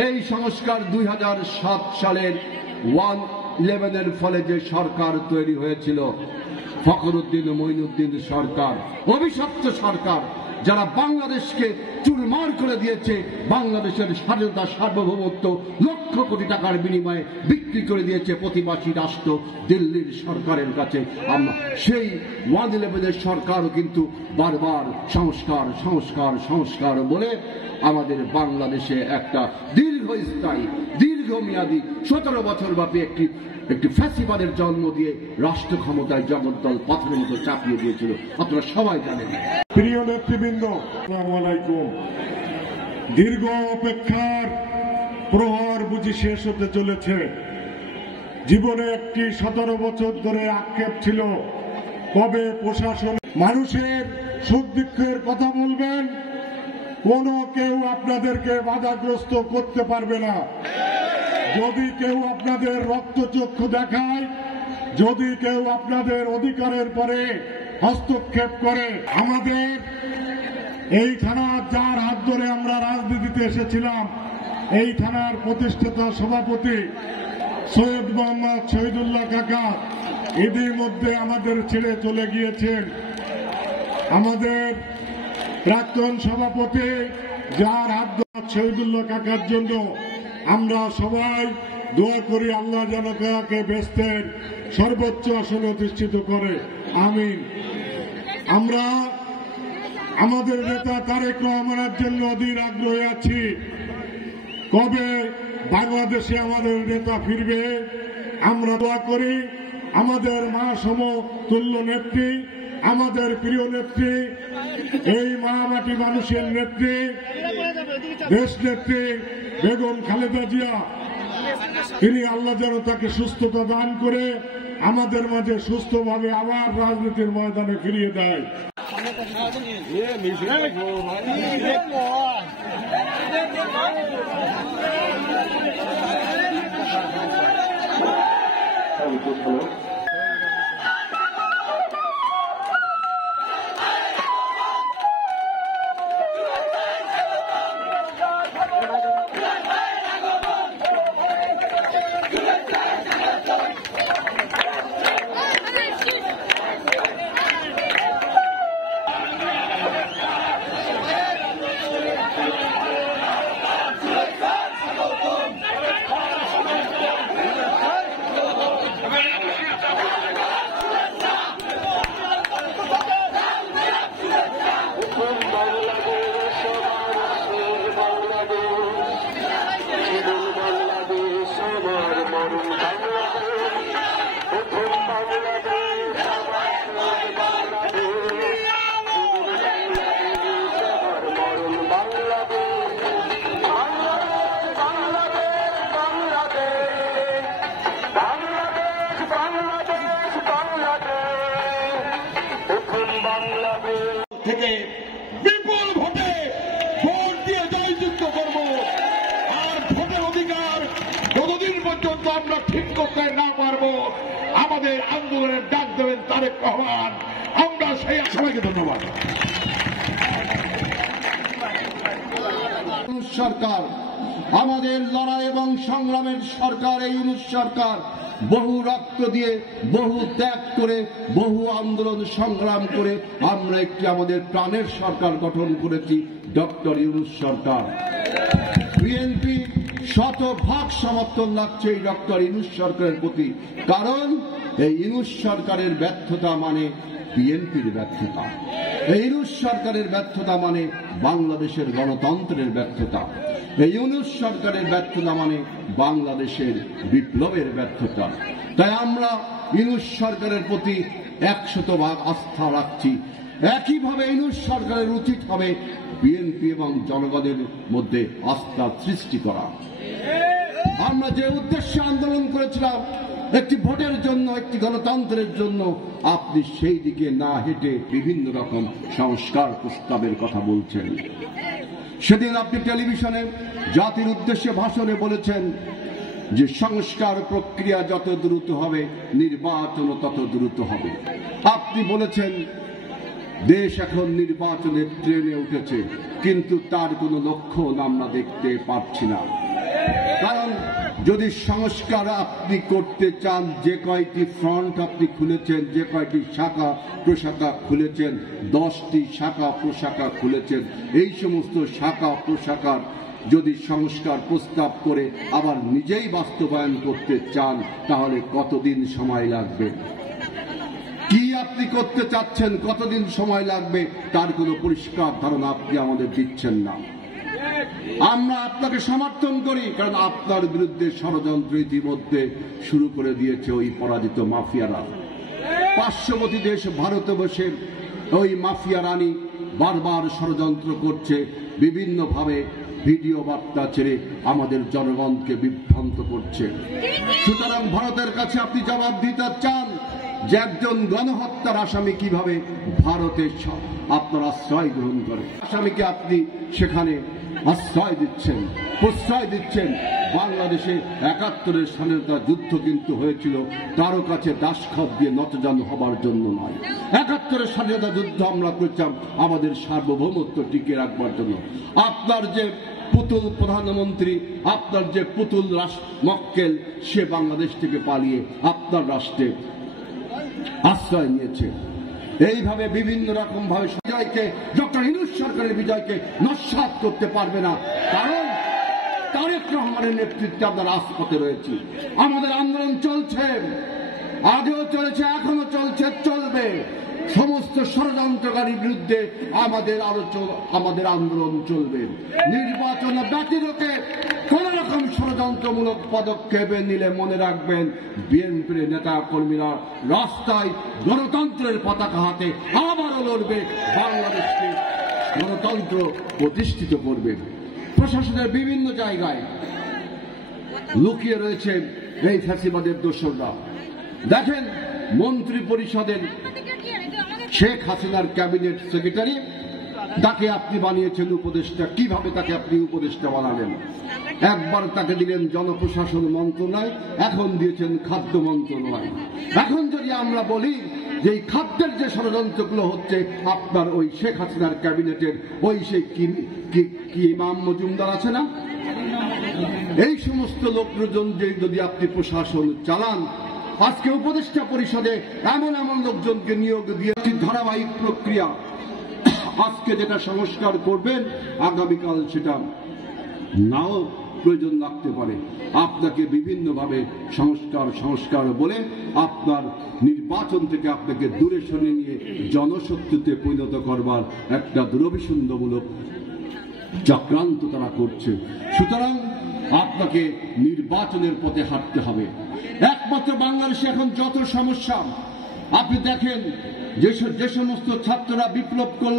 এই সংস্কার 2007 সালের 1/11 ফলে যে সরকার তৈরি হয়েছিল, ফখরুদ্দিন মঈনুদ্দিন সরকার, অভিশপ্ত সরকার, যারা বাংলাদেশকে চুরমার করে দিয়েছে, বাংলাদেশের স্বাধীনতা সার্বভৌমত্ব লক্ষ কোটি টাকার বিনিময়ে বিক্রি করে দিয়েছে প্রতিবাসী রাষ্ট্র দিল্লির সরকারের কাছে। আমরা সেই 1/11 সরকারও কিন্তু বারবার সংস্কার সংস্কার সংস্কার বলে আমাদের বাংলাদেশে একটা দীর্ঘস্থায়ী দীর্ঘমেয়াদী 17 বছর ব্যাপী একটি ফ্যাসিবাদের জন্ম দিয়ে রাষ্ট্র ক্ষমতায় জগদ্দল পাথরের মতো চাপিয়ে দিয়েছিল। আপনারা সবাই জানেন। প্রিয় নেতৃবৃন্দ, আসসালামু আলাইকুম। দীর্ঘ অপেক্ষার প্রহর বুঝি শেষ হতে চলেছে। জীবনে একটি 17 বছর ধরে আক্ষেপ ছিল, কবে প্রশাসন মানুষের সুখ দুঃখের কথা বলবেন, কেউ আপনাদেরকে বাধাগ্রস্ত করতে পারবে না। যদি কেউ আপনাদের রক্তচক্ষু দেখায়, যদি কেউ আপনাদের অধিকারের পরে হস্তক্ষেপ করে, আমাদের এই থানার যার হাত ধরে আমরা রাজনীতিতে এসেছিলাম, এই থানার প্রতিষ্ঠাতা সভাপতি সৈয়দ মোহাম্মদ শহীদুল্লাহ কাকা এদের মধ্যে আমাদের ছেড়ে চলে গিয়েছেন। আমাদের প্রাক্তন সভাপতি যার হাত ধরে শহীদুল্লাহ কাকার জন্য আমরা সবাই দোয়া করি, আল্লাহ যেন কাকাকে বেহেশতের সর্বোচ্চ আসনে অধিষ্ঠিত করে, আমিন। আমরা আমাদের নেতা তারেক রহমানের জন্য অধীর আগ্রহে আছি, কবে বাংলাদেশে আমাদের নেতা ফিরবে। আমরা দোয়া করি আমাদের মা সমতুল্য নেত্রী, আমাদের প্রিয় নেত্রী, এই মাটি মানুষের নেত্রী, দেশ নেত্রী বেগম খালেদা জিয়া, তিনি আল্লাহ যেন তাকে সুস্থতা দান করে আমাদের মাঝে সুস্থভাবে আবার রাজনীতির ময়দানে ফিরিয়ে দেয়। থেকে বিপুল ভোটে ভোট দিয়ে জয়যুক্ত করব। আর ভোটের অধিকার যতদিন পর্যন্ত আমরা ঠিক করতে না পারবো, আমাদের আন্দোলনের ডাক দেবেন তারেক রহমান। আমরা সেই সবাইকে ধন্যবাদ। সরকার আমাদের লড়াই এবং সংগ্রামের সরকার। এই ইউনূস সরকার বহু রক্ত দিয়ে, বহু ত্যাগ করে, বহু আন্দোলন সংগ্রাম করে আমরা একটি আমাদের প্রাণের সরকার গঠন করেছি, ডক্টর ইউনূস সরকার। বিএনপি শতভাগ সমর্থন লাগছে এই ডক্টর ইউনূস সরকারের প্রতি, কারণ এই ইউনূস সরকারের ব্যর্থতা মানে বিএনপির ব্যর্থতা। এই ইউনূস সরকারের ব্যর্থতা মানে বাংলাদেশের গণতন্ত্রের ব্যর্থতা। এই ইউনূস সরকারের ব্যর্থতা মানে বাংলাদেশের বিপ্লবের ব্যর্থতা। তাই আমরা ইউনূস সরকারের প্রতি 100% আস্থা রাখছি। একইভাবে ইউনূস সরকারের উচিত হবে বিএনপি এবং জনগণের মধ্যে আস্থা সৃষ্টি করা। আমরা যে উদ্দেশ্যে আন্দোলন করেছিলাম, একটি ভোটের জন্য, একটি গণতন্ত্রের জন্য, আপনি সেই দিকে না হেঁটে বিভিন্ন রকম সংস্কার প্রস্তাবের কথা বলছেন। সেদিন আপনি টেলিভিশনে জাতির উদ্দেশ্যে ভাষণে বলেছেন যে সংস্কার প্রক্রিয়া যত দ্রুত হবে নির্বাচন তত দ্রুত হবে। আপনি বলেছেন দেশ এখন নির্বাচনের ট্রেনে উঠেছে, কিন্তু তার কোনো লক্ষ্য আমরা দেখতে পাচ্ছি না। কারণ যদি সংস্কার আপনি করতে চান, যে কয়টি ফ্রন্ট আপনি খুলেছেন, যে কয়টি শাখা প্রশাখা খুলেছেন, 10টি শাখা প্রশাখা খুলেছেন, এই সমস্ত শাখা প্রশাখার যদি সংস্কার প্রস্তাব করে আবার নিজেই বাস্তবায়ন করতে চান, তাহলে কতদিন সময় লাগবে? কি আপনি করতে চাচ্ছেন, কতদিন সময় লাগবে, তার কোনো পরিষ্কার ধারণা আপনি আমাদের দিচ্ছেন না। আমরা আপনাকে সমর্থন করি, কারণ আপনার বিরুদ্ধে ষড়যন্ত্র ইতিমধ্যে শুরু করে দিয়েছে ওই পরাজিত মাফিয়ারা। পার্শ্ববর্তী দেশ ভারতে বসে ওই মাফিয়া রানী বারবার ষড়যন্ত্র করছে, বিভিন্নভাবে ভিডিও বার্তা ছেড়ে আমাদের জনগণকে বিভ্রান্ত করছে। সুতরাং ভারতের কাছে আপনি জবাব দিতে চান যে একজন গণহত্যার আসামি কিভাবে ভারতে আপনার আশ্রয় গ্রহণ করে, আসামিকে আপনি সেখানে আশ্রয় দিচ্ছেন, প্রশ্রয় দিচ্ছেন। বাংলাদেশে 71-এর স্বাধীনতা যুদ্ধ কিন্তু হয়েছিল কারো কাছে দাসখত দিয়ে নতজান হবার জন্য নয়। 71-এর স্বাধীনতা যুদ্ধ আমরা করতাম আমাদের সার্বভৌমত্ব টিকে রাখবার জন্য। আপনার যে পুতুল প্রধানমন্ত্রী, আপনার যে পুতুল মক্কেল, সে বাংলাদেশ থেকে পালিয়ে আপনার রাষ্ট্রে আশ্রয় নিয়েছে। এইভাবে বিভিন্ন রকম ভাবে বিজয়কে, ডক্টর ইউনূস সরকারের বিজয়কে নস্যাৎ করতে পারবে না, কারণ তারেক রহমানের নেতৃত্বে আমরা রাজপথে রয়েছি। আমাদের আন্দোলন চলছে, আগেও চলেছে, এখনো চলছে, চলবে। সমস্ত ষড়যন্ত্রকারীর বিরুদ্ধে আমাদের আন্দোলন চলবে। নির্বাচন ব্যতিরেকে কোন রকম ষড়যন্ত্রমূলক পদক্ষেপে নিলে মনে রাখবেন, বিএনপির নেতা কর্মীরা রাস্তায় গণতন্ত্রের পতাকা হাতে আবারও লড়বে, বাংলাদেশকে গণতন্ত্র প্রতিষ্ঠিত করবে। প্রশাসনের বিভিন্ন জায়গায় লুকিয়ে রয়েছে এই ফ্যাসিবাদের দোসররা। দেখেন, মন্ত্রী পরিষদের শেখ হাসিনার ক্যাবিনেট সেক্রেটারি, তাকে আপনি বানিয়েছেন উপদেষ্টা। কিভাবে তাকে আপনি উপদেষ্টা বানালেন? একবার তাকে দিলেন জনপ্রশাসন মন্ত্রণালয়, এখন দিয়েছেন খাদ্য মন্ত্রণালয়। এখন যদি আমরা বলি যে এই খাদ্যের যে ষড়যন্ত্রগুলো হচ্ছে আপনার ওই শেখ হাসিনার ক্যাবিনেটের ওই সেই কি ইমাম মজুমদার আছে না, এই সমস্ত লোকজন যদি আপনি প্রশাসন চালান, আজকে উপদেষ্টা পরিষদে এমন এমন লোকজনকে নিয়োগ দিয়ে ধারাবাহিক প্রক্রিয়া, আজকে যেটা সংস্কার করবেন আগামীকাল সেটা নাও প্রয়োজন লাগতে পারে। আপনাকে বিভিন্নভাবে সংস্কার বলে আপনার নির্বাচন থেকে আপনাকে দূরে সরিয়ে নিয়ে জনশক্তিতে পরিণত করবার একটা দুরভিসন্ধমূলক চক্রান্ত তারা করছে। সুতরাং আপনাকে নির্বাচনের পথে হাঁটতে হবে। একমাত্র বাংলাদেশে এখন যত সমস্যা আপনি দেখেন, যে সমস্ত ছাত্ররা বিপ্লব করল